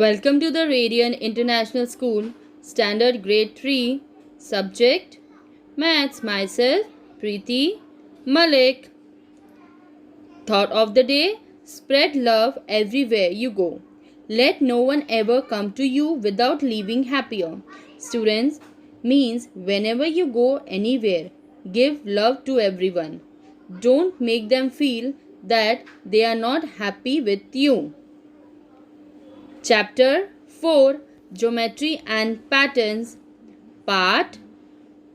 Welcome to the Radiant International School, Standard Grade 3, Subject Maths. Myself, Preeti Malik. Thought of the day: spread love everywhere you go. Let no one ever come to you without leaving happier. Students, means whenever you go anywhere, give love to everyone. Don't make them feel that they are not happy with you. Chapter 4: Geometry and Patterns, Part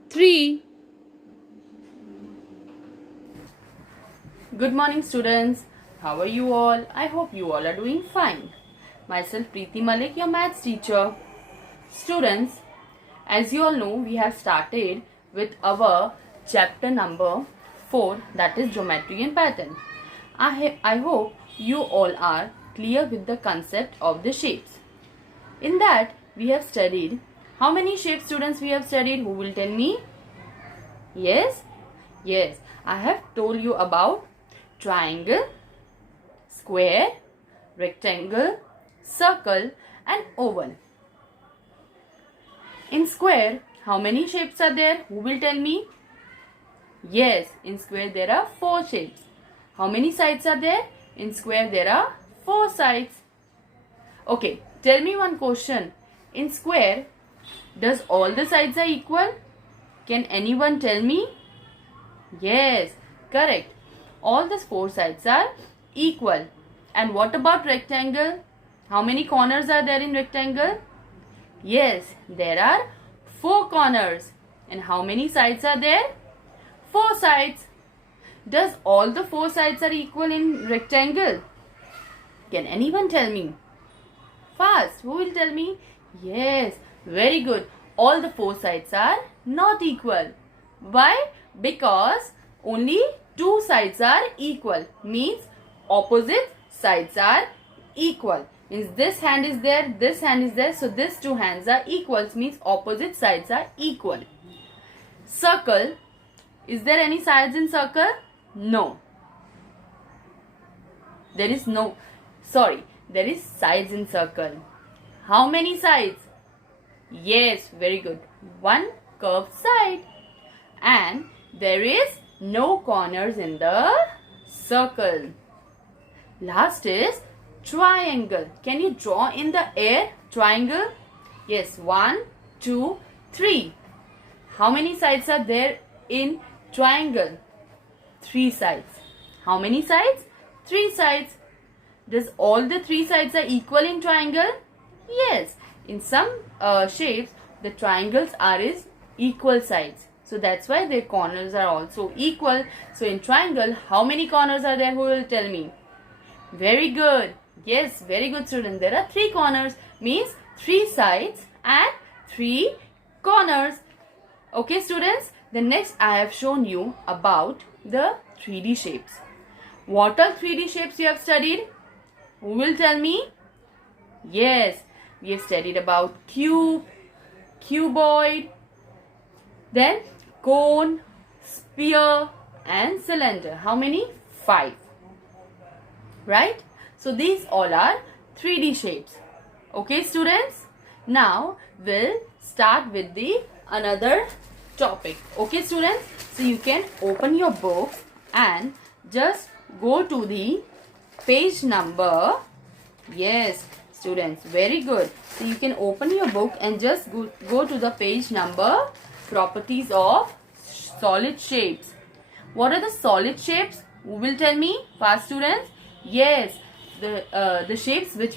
3. Good morning, students. How are you all? I hope you all are doing fine. Myself, Preeti Malik, your maths teacher. Students, as you all know, we have started with our chapter number 4, that is Geometry and Pattern. I hope you all are clear with the concept of the shapes. In that, we have studied, how many shapes, students, we have studied? Who will tell me? Yes? Yes, I have told you about triangle, square, rectangle, circle and oval. In square, how many shapes are there? Who will tell me? Yes, in square there are 4 shapes. How many sides are there? In square there are 4 sides. Okay, tell me one question. In square, does all the sides are equal? Can anyone tell me? Yes, correct. All the 4 sides are equal. And what about rectangle? How many corners are there in rectangle? Yes, there are 4 corners. And how many sides are there? 4 sides. Does all the 4 sides are equal in rectangle? Can anyone tell me? Fast, who will tell me? Yes, very good. All the 4 sides are not equal. Why? Because only 2 sides are equal. Means opposite sides are equal. Means this hand is there, this hand is there. So these 2 hands are equal. Means opposite sides are equal. Circle. Is there any sides in circle? No. There is sides in circle. How many sides? Yes, very good. 1 curved side. And there is no corners in the circle. Last is triangle. Can you draw in the air triangle? Yes, 1, 2, 3. How many sides are there in triangle? 3 sides. How many sides? 3 sides. Does all the 3 sides are equal in triangle? Yes. In some shapes, the triangles are equal sides. So that's why their corners are also equal. So in triangle, how many corners are there? Who will tell me? Very good. Yes, very good, student. There are 3 corners. Means 3 sides and 3 corners. Okay, students. The next I have shown you about the 3D shapes. What are 3D shapes you have studied? Who will tell me? Yes, we have studied about cube, cuboid, then cone, sphere and cylinder. How many? 5. Right? So these all are 3D shapes. Okay, students? Now we'll start with the another topic. Okay, students? So you can open your book and just go to the page number. Yes, students, very good. So you can open your book and just go to the page number, properties of solid shapes. What are the solid shapes? Who will tell me? Fast, students. Yes, the shapes which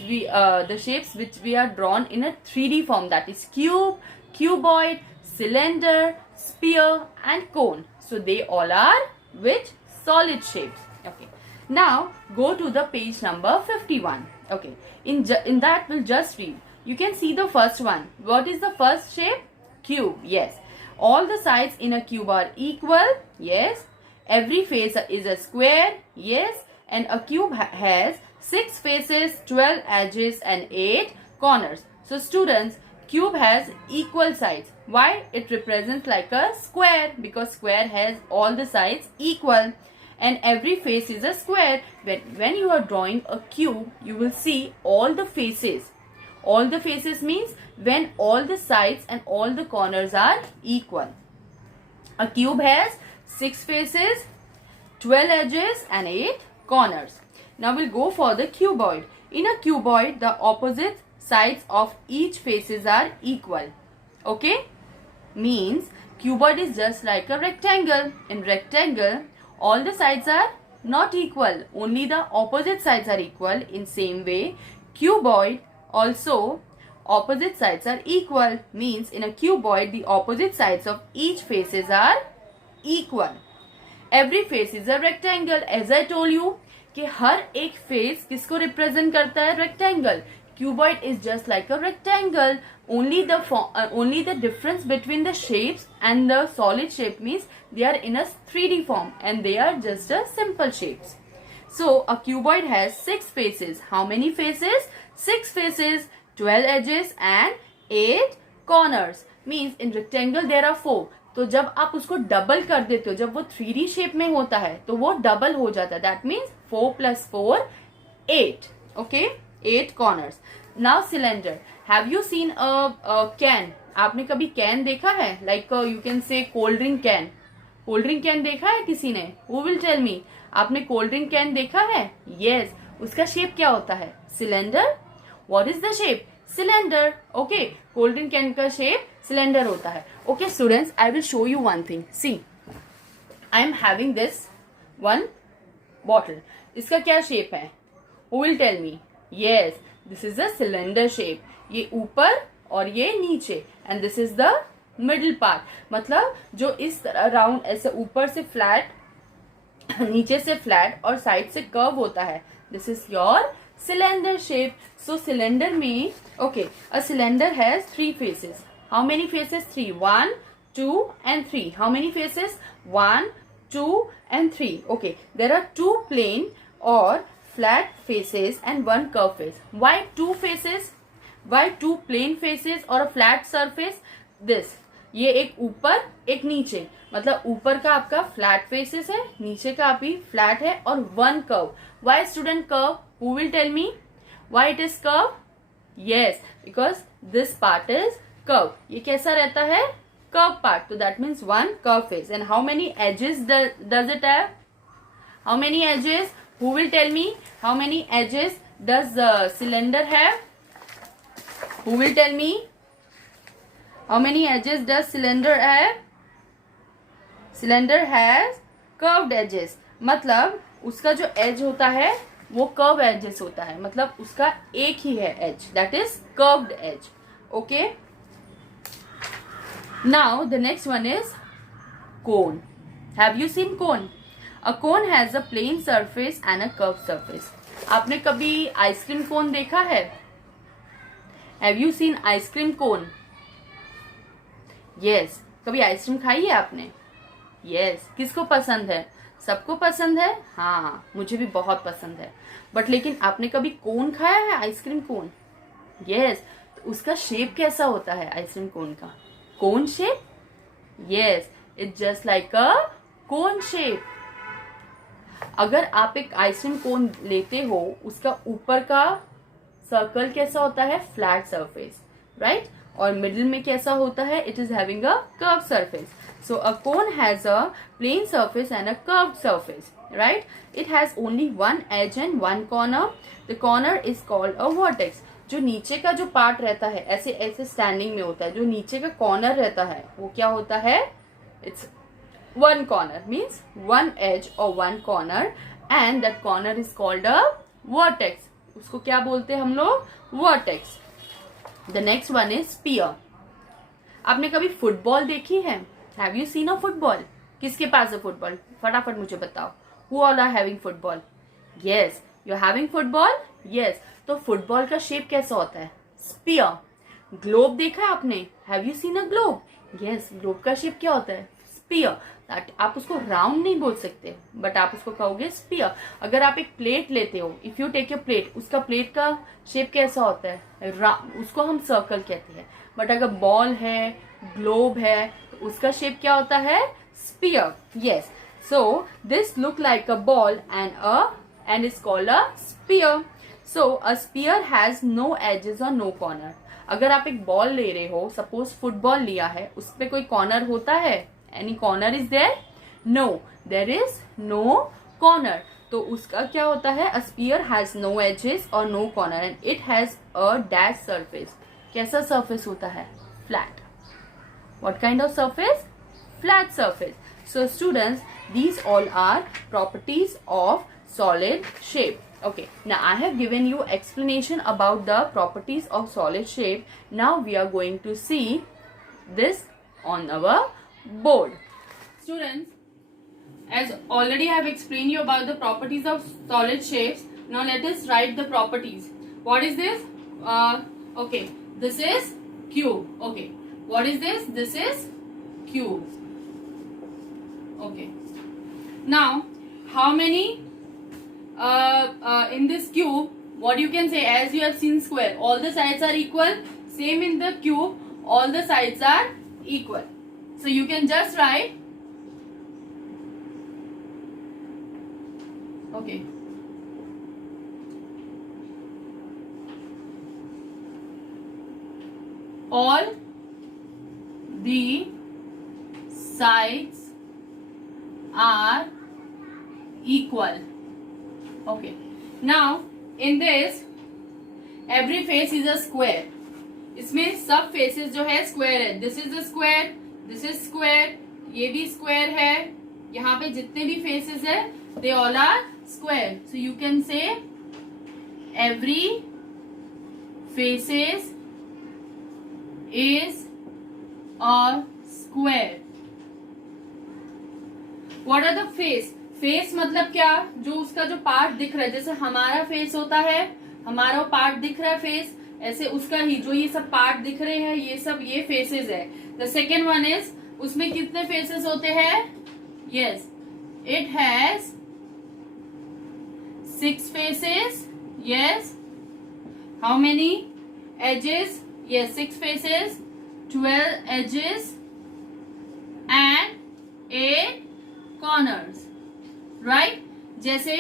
we are drawn in a 3D form, that is cube, cuboid, cylinder, sphere and cone. So they all are which? Solid shapes. Okay. Now go to the page number 51. Okay. In that we'll just read. You can see the first one. What is the first shape? Cube. Yes. All the sides in a cube are equal. Yes. Every face is a square. Yes. And a cube has 6 faces, 12 edges and 8 corners. So students, cube has equal sides. Why? It represents like a square, because square has all the sides equal. And every face is a square. When you are drawing a cube, you will see all the faces All the faces means when all the sides and all the corners are equal. A cube has 6 faces, 12 edges and 8 corners. Now we'll go for the cuboid. In a cuboid, the opposite sides of each faces are equal. Okay? Means cuboid is just like a rectangle. In rectangle, all the sides are not equal. Only the opposite sides are equal. In same way, cuboid also opposite sides are equal. Means in a cuboid, the opposite sides of each faces are equal. Every face is a rectangle. As I told you, कि हर एक face किसको represent करता है? Rectangle. Cuboid is just like a rectangle. Only the difference between the shapes and the solid shape means they are in a 3D form and they are just a simple shapes. So a cuboid has 6 faces. How many faces? 6 faces, 12 edges and 8 corners. Means in rectangle there are 4. तो जब आप उसको double कर देते हो, जब वो 3D shape में होता है तो वो डबल हो जाता है. That means 4 + 4 8. Okay, 8 corners. Now cylinder. Have you seen a can? आपने कभी कैन देखा है? Like you can say cold drink can. Cold drink can देखा है किसी ने? Who will tell me? आपने कोल्ड ड्रिंक कैन देखा है? Yes. उसका शेप क्या होता है? Cylinder. What is the shape? Cylinder. Okay. Cold drink can का शेप सिलेंडर होता है. Okay students, I will show you one thing. See, I am having this one bottle. इसका क्या शेप है? Who will tell me? Yes, this is a cylinder shape. ये ऊपर और ये नीचे. And this is the middle part. मतलब जो इस तरह राउंड ऐसे ऊपर से फ्लैट, नीचे से फ्लैट और साइड से कर्व होता है. This is your cylinder shape. So cylinder में, okay, a cylinder has 3 faces. How many faces? 3. 1, 2 and 3. How many faces? 1, 2 and 3. Okay, there are 2 plain or flat faces and 1 curved face. Why 2 faces? Why 2 plain faces or a flat surface? This. ये एक ऊपर एक नीचे, मतलब ऊपर का आपका flat faces है, नीचे का आपकी फ्लैट है और 1 curve. Why student curve? Who will tell me? Why it is curve? Yes, because this part is curve. ये कैसा रहता है? Curve part. So that means 1 curve face. And how many edges does it have? How many edges? Who will tell me? How many edges does the cylinder have? Who will tell me? How many edges does cylinder have? Cylinder has curved edges. मतलब उसका जो edge होता है वो curve edges होता है. मतलब उसका एक ही है edge. That is curved edge. Okay? Now the next one is cone. Have you seen cone? A cone has a plain surface and a curved surface. आपने कभी आइसक्रीम कोन देखा है? Have you seen ice cream cone? Yes. कभी ice cream खाई है आपने? Yes. किसको पसंद है? सबको पसंद है. हाँ, मुझे भी बहुत पसंद है. बट लेकिन आपने कभी कोन खाया है? Ice cream cone? Yes. तो उसका शेप कैसा होता है आइसक्रीम कोन का? Cone shape? Yes, it's just like a cone shape. अगर आप एक आइसक्रीम कोन लेते हो, उसका ऊपर का सर्कल कैसा होता है? Flat surface, right? और मिडिल में कैसा होता है? It is having a curve surface. So a cone has a plane surface and a curve surface, right? It has only 1 edge and 1 corner. The corner is called a vertex. जो नीचे का जो part रहता है ऐसे ऐसे standing में होता है, जो नीचे का कॉर्नर रहता है वो क्या होता है? इट्स 1 corner, मीन्स 1 edge और 1 corner, and that corner is called a vertex. उसको क्या बोलते हैं हम लोग? Vertex. The next one is sphere. आपने कभी फुटबॉल देखी है? Have you seen a football? किसके पास है फुटबॉल? फटाफट मुझे बताओ. Who all are having football? Yes, you are having football. Yes. तो फुटबॉल का शेप कैसा होता है? स्पीयर. ग्लोब देखा है आपने? Have you seen a globe? Yes. Globe का शेप क्या होता है? स्पीयर. आप उसको राउंड नहीं बोल सकते, बट आप उसको कहोगे स्पीयर. अगर आप एक प्लेट लेते हो, if you take a plate, उसका प्लेट का शेप कैसा होता है? उसको हम सर्कल कहते हैं. बट अगर बॉल है, ग्लोब है, तो उसका शेप क्या होता है? Sphere. Yes. So this look like a ball and is called a sphere. So a sphere has no edges और नो कॉर्नर. अगर आप एक बॉल ले रहे हो, सपोज फुटबॉल लिया है, उस पे कोई कॉर्नर होता है? Any corner is there? No, there is no corner. तो उसका क्या होता है? A sphere has no edges और no corner and it has a dash surface. कैसा सरफेस होता है? Flat. What kind of surface? Flat surface. So students, these all are properties of solid shape. Okay, now I have given you explanation about the properties of solid shape. Now we are going to see this on our board. Students, as already I have explained you about the properties of solid shapes, now let us write the properties. What is this? Okay, this is cube. Okay. What is this? This is cube. Okay. Now, how many in this cube? What you can say, as you have seen square, all the sides are equal. Same in the cube, all the sides are equal. So you can just write. Okay. All the sides are equal. Okay. Now in this every face is a square. इसमें सब faces जो है square है. This is a square, this is square, ये भी square है. यहाँ पे जितने भी फेसेस है they all are square. So you can say every faces is a square. What are the face? Face मतलब क्या? जो उसका जो पार्ट दिख रहा है, जैसे हमारा फेस होता है, हमारा पार्ट दिख रहा है फेस, ऐसे उसका ही जो ये सब पार्ट दिख रहे हैं, ये सब ये फेसेस है. द सेकेंड वन इज, उसमें कितने फेसेस होते हैं? Yes, it has 6 faces. Yes. How many edges? Yes, 6 faces, 12 edges and 8 corners. Right? जैसे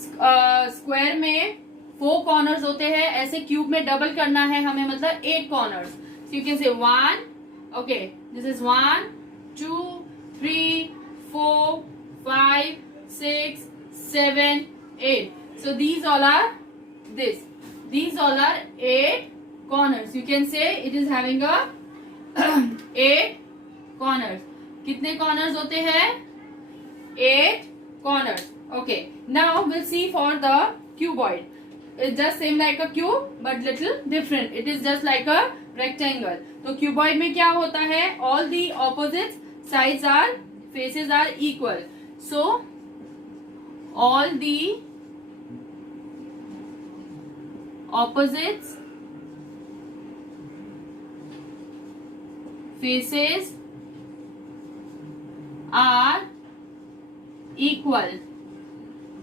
स्क्वायर में 4 कॉर्नर्स होते हैं, ऐसे क्यूब में डबल करना है हमें, मतलब 8 corners. So you can say 1. Okay, this is 1, 2, 3, 4, 5, 6, 7, 8. So these all are this. These all are 8 corners. You can say it is having a 8 corners. कितने corners होते हैं? 8 corners. Okay. Now we'll see for the cuboid. It's just same like a cube but little different. It is just like a rectangle. तो cuboid में क्या होता है? All the opposite sides are faces are equal. So all the opposites faces are equal.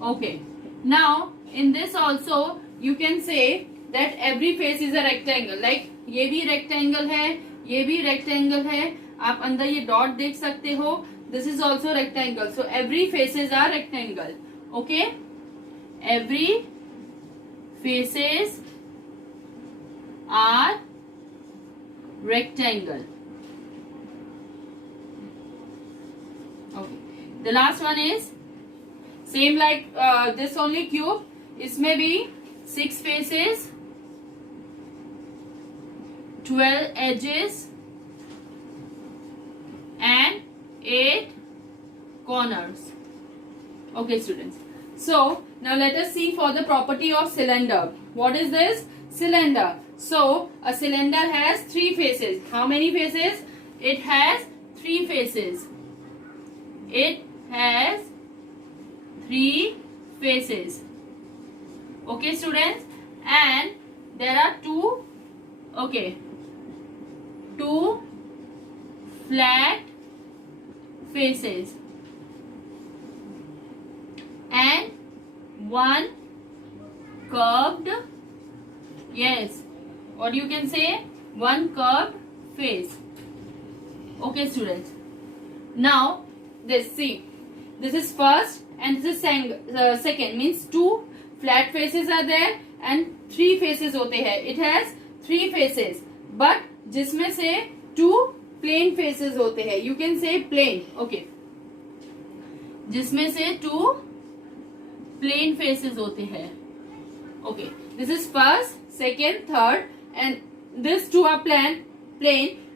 Okay. Now in this also you can say that every face is a rectangle. Like ये भी rectangle है, ये भी rectangle है. आप अंदर ये dot देख सकते हो. This is also rectangle. So every faces are rectangle. Okay. Every faces are rectangle. Okay. The last one is same like this only cube. इसमें भी 6 faces, 12 edges and 8 corners. Okay, students. So now let us see for the property of cylinder. What is this? Cylinder. So a cylinder has 3 faces. How many faces? It has 3 faces. It has 3 faces. Okay, students. And there are 2 flat faces and 1 curved. Yes, what you can say? 1 curved face. Okay, students. Now this, see, this is first and this is second, means 2 flat faces are there and 3 faces होते हैं. It has 3 faces, but जिसमें से 2 plane faces होते हैं. You can say plane. Okay, जिसमें से 2 plane faces होते हैं. Okay, this is first, second, third, and this 2 are plane,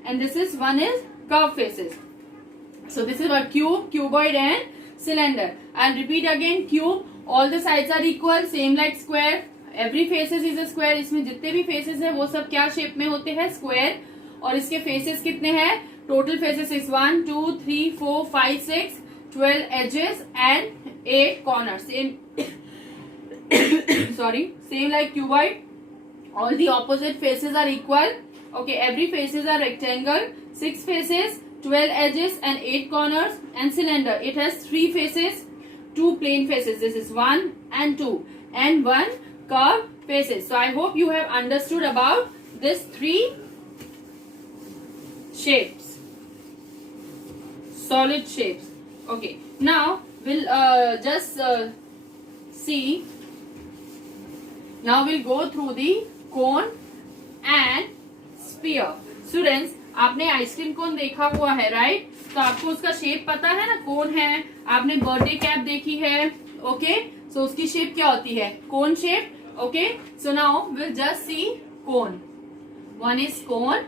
and this is one is curve faces. So this is what cube, cuboid and cylinder. I'll repeat again. Cube, all the sides are equal, same like square. Every faces is a square. इसमें जितने भी faces है वो सब क्या shape में होते हैं? स्क्वायर. और इसके faces कितने हैं? Total faces is 1 2 3 4 5 6 12 edges and 8 corners. Same sorry, same like cuboid. All the opposite faces are equal. Okay, every faces are rectangle, 6 faces, 12 edges and 8 corners. And cylinder, it has 3 faces, 2 plain faces. This is 1 and 2, and 1 curved faces. So I hope you have understood about this 3 shapes, solid shapes. Okay, now we'll just see. Now we'll go through the cone and sphere. Students, आपने ice cream cone देखा हुआ है, right? तो आपको उसका shape पता है ना, कोन है. आपने बर्थडे कैप देखी है. ओके, सो उसकी शेप क्या होती है? Cone shape. Okay, so now will just see cone. One is cone.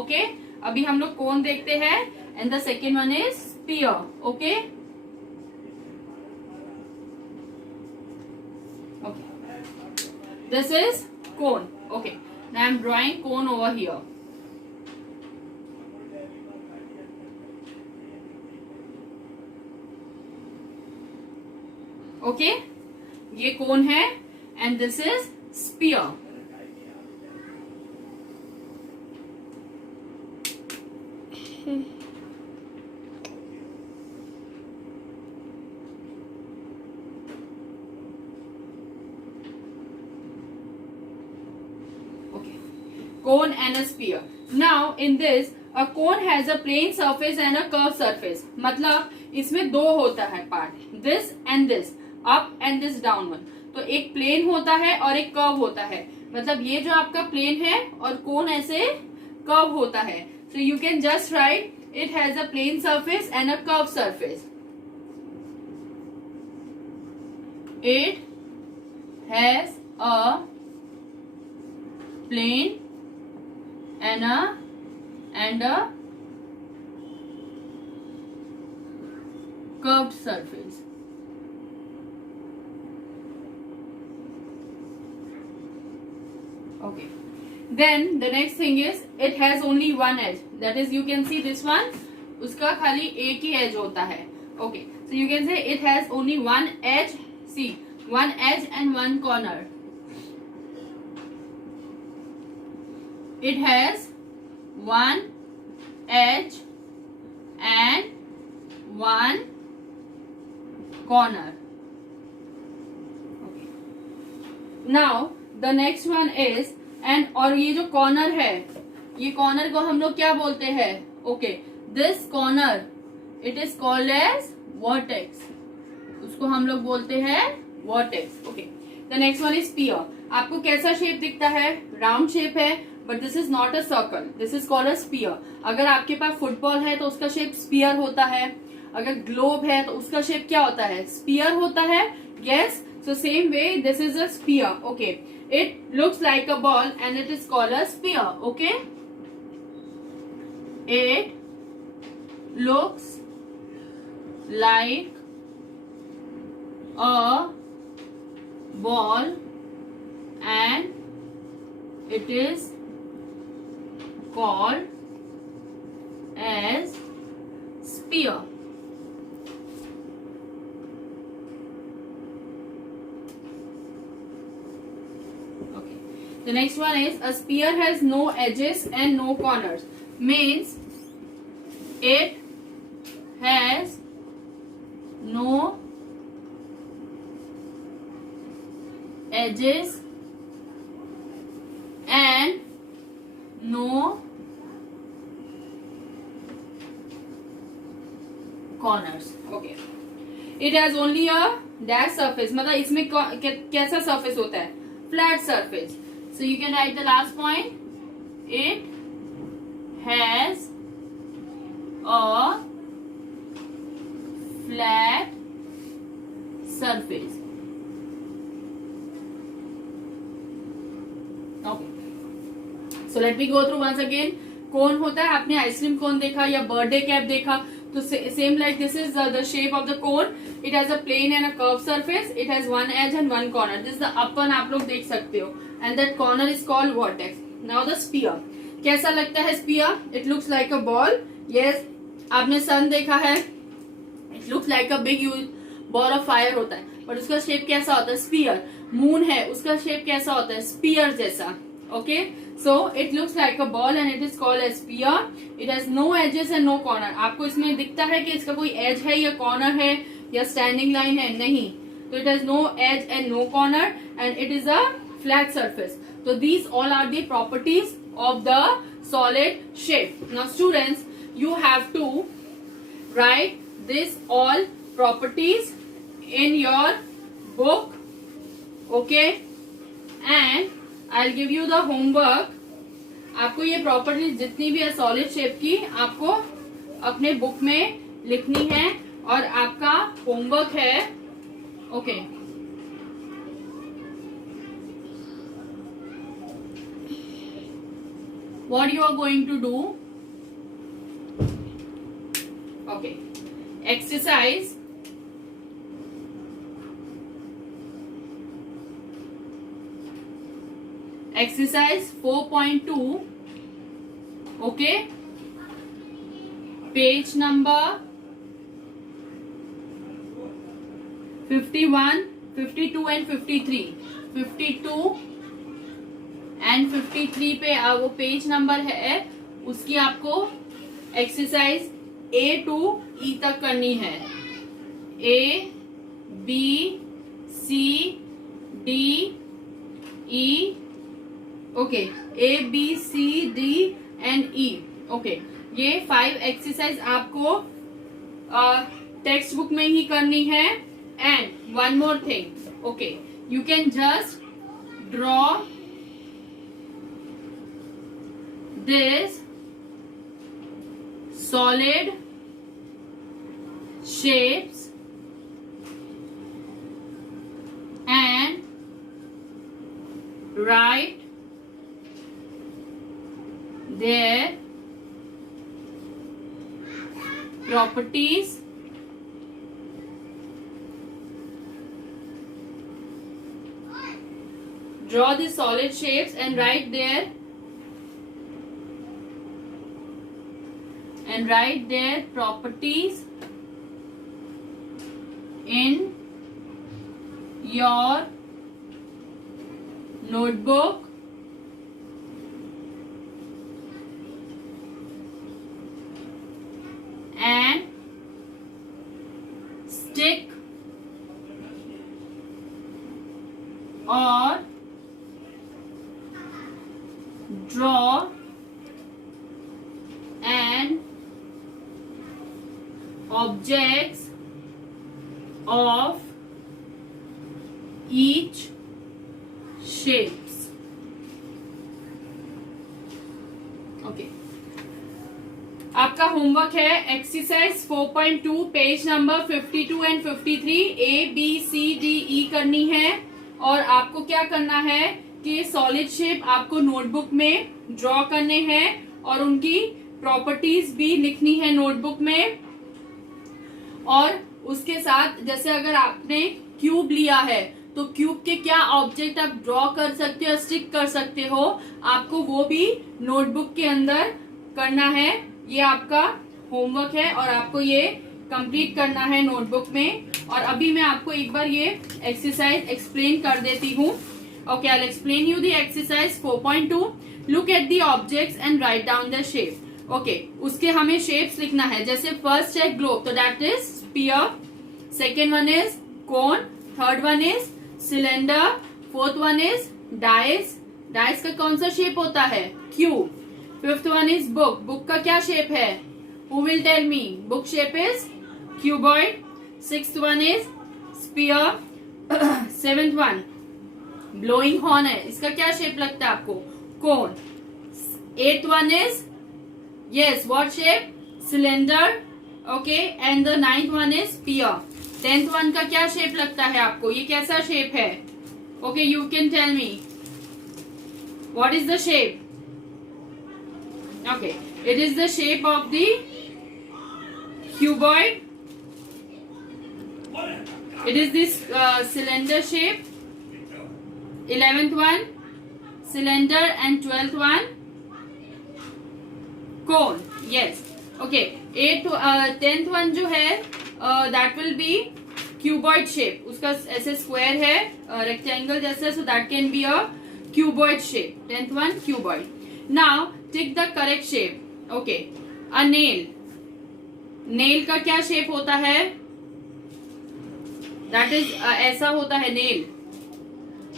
Okay, अभी हम लोग कोन देखते हैं, and the second one is sphere. Okay, this is cone. Okay, now I am drawing cone over here. Okay, ये cone है and this is spear. Cone and a spear. Now in this, a cone has a plane surface and a curved surface. मतलब इसमें 2 होता है part, this and this, up and this down one. तो एक plane होता है और एक कर्व होता है. मतलब ये जो आपका प्लेन है और कोन ऐसे कर्व होता है. So you can just write it has a plane surface and a curved surface. It has a plane and a curved surface. Okay, then the next thing is it has only one edge. That is, you can see this one, उसका खाली एक ही edge होता है. Okay, so you can say it has only one edge. See, one edge and one corner. It has one edge and one corner. Okay. Now the next one is, and और ये जो corner है, ये corner को हम लोग क्या बोलते हैं? Okay, this corner it is called as vertex. उसको हम लोग बोलते हैं vertex. Okay. The next one is spear. आपको कैसा शेप दिखता है? राउंड शेप है, but this is not a circle. This is called a spear. अगर आपके पास फुटबॉल है तो उसका शेप स्पीयर होता है. अगर ग्लोब है तो उसका शेप क्या होता है? स्पीयर होता है. Yes, so same way this is a spear. Okay, it looks like a ball and it is called a spear. Okay, it looks like a ball and it is called as spear. Okay, the next one is a spear has no edges and no corners. Means it has no edges and no corners. Okay, it has only a dash surface मतलब इसमें कैसा surface होता है, flat surface. So you can write the last point, it has a flat surface. Okay, so let me go through once again. Cone होता है, आपने ice cream cone देखा या बर्थडे कैप देखा, तो same like this is the shape of the cone. It has a plane and a curve surface. It has one edge and one corner. This is the upon, आप लोग देख सकते हो, and that corner is called vertex. Now the sphere. कैसा लगता है sphere? It looks like a ball. Yes, आपने sun देखा है, it looks like a big ball of fire होता है, बट उसका शेप कैसा होता है? स्फीयर. मून है, उसका शेप कैसा होता है? स्फीयर जैसा. Okay, so it looks like a ball and it is called a sphere. It has no edges and no corner. आपको इसमें दिखता है कि इसका कोई edge है या corner है या standing line है? नहीं. So it has no edge and no corner and it is a flat surface. So these all are the properties of the solid shape. Now students, you have to write this all properties in your book. Okay, and I'll give you the homework. आपको ये properties जितनी भी है solid shape की, आपको अपने book में लिखनी है और आपका होमवर्क है. Okay, what you are going to do? Okay, exercise exercise 4.2. okay, page number 51, 52 and 53. 52 and 53 पे वो पेज नंबर है, उसकी आपको एक्सरसाइज A to E तक करनी है. A, B, C, D, E. Okay, A, B, C, D and E. Okay, ये 5 exercise आपको टेक्स्ट बुक में ही करनी है. And one more thing, okay, you can just draw this solid shapes and write their properties draw the solid shapes and write their properties in your notebook and stick or draw and objects of each shapes. Okay, आपका homework है exercise 4.2 page number 52 and 53. A, B, C, D, E करनी है. और आपको क्या करना है कि सॉलिड शेप आपको नोटबुक में ड्रॉ करने हैं और उनकी प्रॉपर्टीज भी लिखनी है नोटबुक में. और उसके साथ जैसे अगर आपने क्यूब लिया है तो क्यूब के क्या ऑब्जेक्ट आप ड्रॉ कर सकते हो, स्टिक कर सकते हो, आपको वो भी नोटबुक के अंदर करना है. ये आपका होमवर्क है और आपको ये कंप्लीट करना है नोटबुक में. और अभी मैं आपको एक बार ये एक्सरसाइज एक्सप्लेन कर देती हूँ. Okay, I will explain you the exercise 4.2. Look at the objects and write down the shape. Okay, उसके हमें शेप्स लिखना है. जैसे फर्स्ट है ग्लोब, तो that is sphere. Second one is cone. Third one is cylinder. Fourth one is dice. Dice का कौन सा शेप होता है? Cube. Fifth one is book. Book का क्या शेप है? Who will tell me? Book shape is cuboid. Sixth one is sphere. Seventh one blowing horn है, इसका क्या शेप लगता है आपको? Cone. Eight one is yes what shape? Cylinder. Okay and the ninth one is sphere. Tenth one का क्या shape लगता है आपको? ये कैसा शेप है? Okay you can tell me what is the shape? Okay it is the shape of the cuboid. It is this cylinder shape. 11th one cylinder and 12th one cone. Yes. Okay. 10th one जो है that will be cuboid shape. उसका ऐसे square है rectangle जैसा, so that can be a cuboid shape. 10th one cuboid. Now take the correct shape. Okay. A nail. Nail का क्या shape होता है? दैट इज ऐसा होता है nail.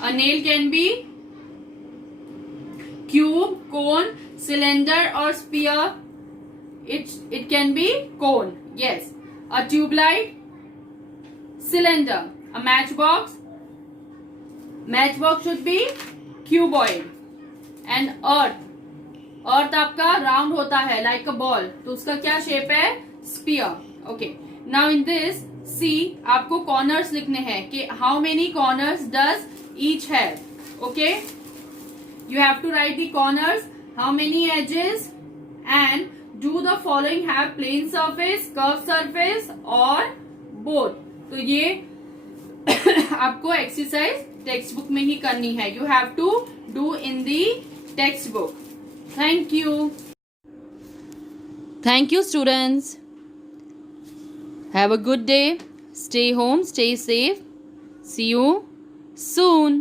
A nail can be cube, cone, cylinder और sphere. It can be cone. Yes. A tubelight, cylinder. A match box should be cuboid. And earth आपका round होता है लाइक अ बॉल, तो उसका क्या शेप है? Sphere. Okay now in this see आपको corners लिखने हैं कि how many corners does each have. Okay you have to write the corners, how many edges and do the following have plane surface, curve surface और both. तो ये आपको exercise text book में ही करनी है। You have to do in the text book. Thank you. Thank you, students. Have a good day. Stay home, stay safe. See you soon.